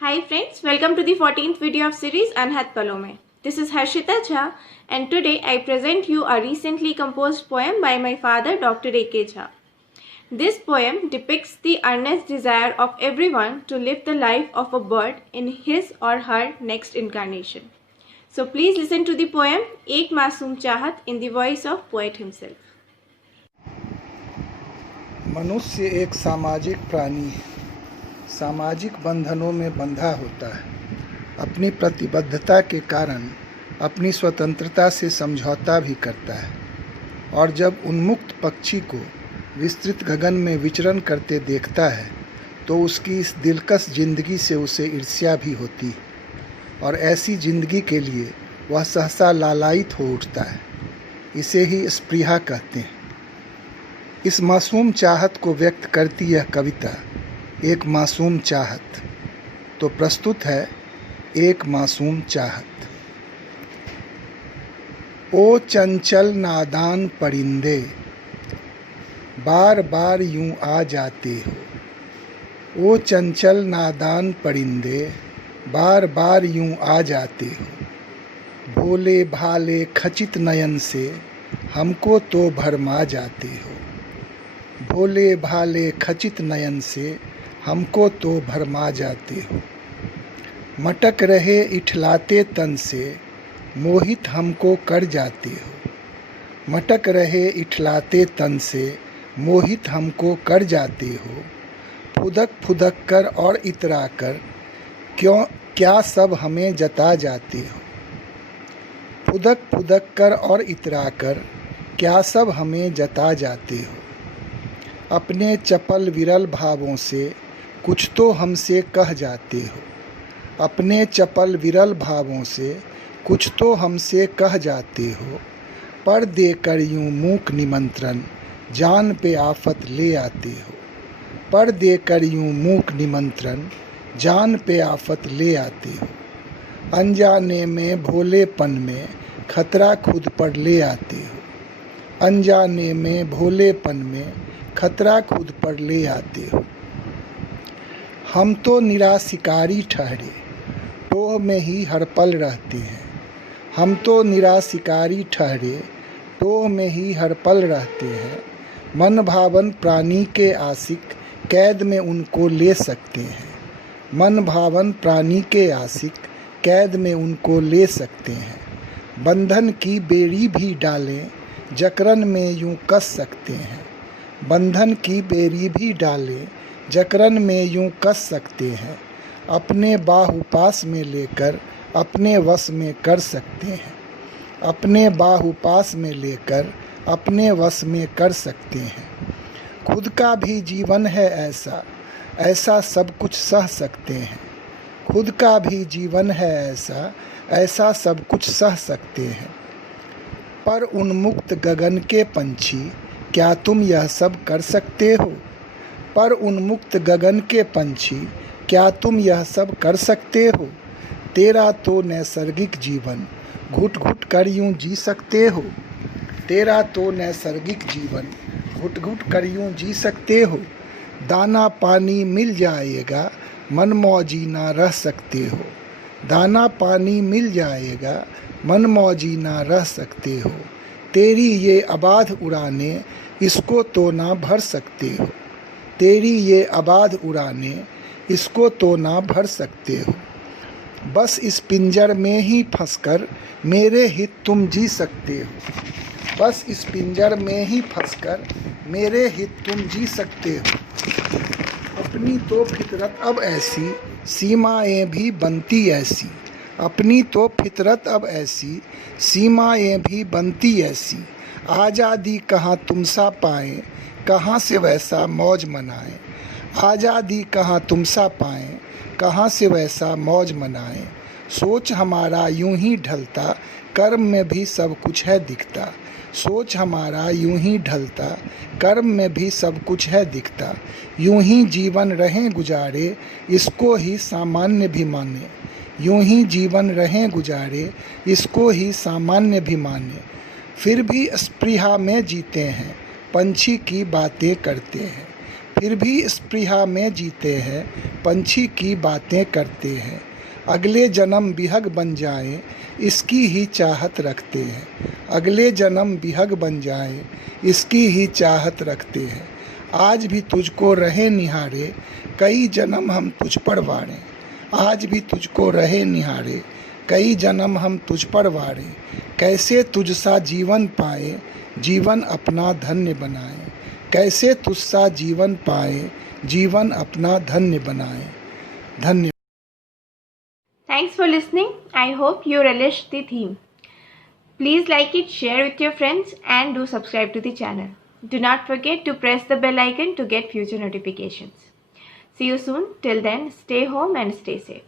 Hi friends, welcome to the 14th video of series Anhat Palo Mein. This is Harshita Jha and today I present you a recently composed poem by my father Dr. A.K. Jha. This poem depicts the earnest desire of everyone to live the life of a bird in his or her next incarnation. So please listen to the poem Ek Masoom Chahat in the voice of poet himself. मनुष्य एक सामाजिक प्राणी है, सामाजिक बंधनों में बंधा होता है। अपनी प्रतिबद्धता के कारण अपनी स्वतंत्रता से समझौता भी करता है और जब उन्मुक्त पक्षी को विस्तृत गगन में विचरण करते देखता है तो उसकी इस दिलकश जिंदगी से उसे ईर्ष्या भी होती है और ऐसी जिंदगी के लिए वह सहसा लालायित हो उठता है। इसे ही स्पृहा कहते हैं। इस मासूम चाहत को व्यक्त करती यह कविता एक मासूम चाहत। तो प्रस्तुत है एक मासूम चाहत। ओ चंचल नादान परिंदे, बार बार यूं आ जाते हो। ओ चंचल नादान परिंदे, बार बार यूं आ जाते हो। भोले भाले खचित नयन से हमको तो भरमा जाते हो। भोले भाले खचित नयन से हमको तो भरमा जाते हो। मटक रहे इठलाते तन से मोहित हमको कर जाते हो। मटक रहे इठलाते तन से मोहित हमको कर जाते हो। फुदक फुदक कर और इतरा कर क्या सब हमें जता जाते हो। फुदक फुदक कर और इतरा कर क्या सब हमें जता जाते हो। अपने चपल विरल भावों से कुछ तो हमसे कह जाते हो। अपने चपल विरल भावों से कुछ तो हमसे कह जाते हो। पर देकर यूं मूक निमंत्रण जान पे आफत ले आते हो। पर देकर यूं मूक निमंत्रण जान पे आफत ले आते हो। अनजाने में भोलेपन में खतरा खुद पर ले आते हो। अनजाने में भोलेपन में खतरा खुद पर ले आते हो। हम तो निराशिकारी ठहरे, टोह में ही हर पल रहते हैं। हम तो निराशिकारी ठहरे, टोह में ही हर पल रहते हैं। मन भावन प्राणी के आशिक कैद में उनको ले सकते हैं। मन भावन प्राणी के आशिक कैद में उनको ले सकते हैं। बंधन की बेड़ी भी डालें जकरन में यूं कस सकते हैं। बंधन की बेड़ी भी डालें जकरन में यूं कस सकते हैं। अपने बाहुपास में लेकर अपने वश में कर सकते हैं। अपने बाहुपास में लेकर अपने वश में कर सकते हैं। खुद का भी जीवन है ऐसा, ऐसा सब कुछ सह सकते हैं। खुद का भी जीवन है ऐसा, ऐसा सब कुछ सह सकते हैं। पर उन्मुक्त गगन के पंछी क्या तुम यह सब कर सकते हो। पर उन्मुक्त गगन के पंछी क्या तुम यह सब कर सकते हो। तेरा तो नैसर्गिक जीवन घुट घुट कर यूं जी सकते हो। तेरा तो नैसर्गिक जीवन घुट घुट कर यूं जी सकते हो। दाना पानी मिल जाएगा मन मौजी ना रह सकते हो। दाना पानी मिल जाएगा मन मौजी ना रह सकते हो। तेरी ये अबाध उड़ाने इसको तो ना भर सकते हो। तेरी ये अबाध उड़ाने इसको तो ना भर सकते हो। बस इस पिंजर में ही फंसकर मेरे हित तुम जी सकते हो। बस इस पिंजर में ही फंसकर मेरे हित तुम जी सकते हो। अपनी तो फितरत अब ऐसी सीमाएं भी बनती ऐसी। अपनी तो फितरत अब ऐसी सीमाएं भी बनती ऐसी। आज़ादी कहाँ तुम सा पाएं, कहाँ से वैसा मौज मनाएं। आज़ादी कहाँ तुम सा पाएं, कहाँ से वैसा मौज मनाएं। सोच हमारा यूं ही ढलता कर्म में भी सब कुछ है दिखता। सोच हमारा यूं ही ढलता कर्म में भी सब कुछ है दिखता। यूं ही जीवन रहें गुजारे इसको ही सामान्य भी माने। यूं ही जीवन रहें गुजारे इसको ही सामान्य भी माने। फिर भी स्पृहा में जीते हैं पंछी की बातें करते हैं। फिर भी स्पृहा में जीते हैं, पंछी की बातें करते हैं। अगले जन्म बिहग बन जाए, इसकी ही चाहत रखते हैं। अगले जन्म बिहग बन जाए, इसकी ही चाहत रखते हैं। आज भी तुझको रहे निहारे, कई जन्म हम तुझ पर वारे। आज भी तुझको रहे निहारे, कई जन्म हम तुझ पर वारे। कैसे तुझसा जीवन पाए, जीवन अपना धन्य बनाए। कैसे तुझसा जीवन पाए, जीवन अपना धन्य बनाए। धन्य। Thanks for listening. I hope you relished the theme. Please like it, share with your friends, and do subscribe to the channel. Do not forget to press the bell icon to get future notifications. See you soon. Till then, stay home and stay safe.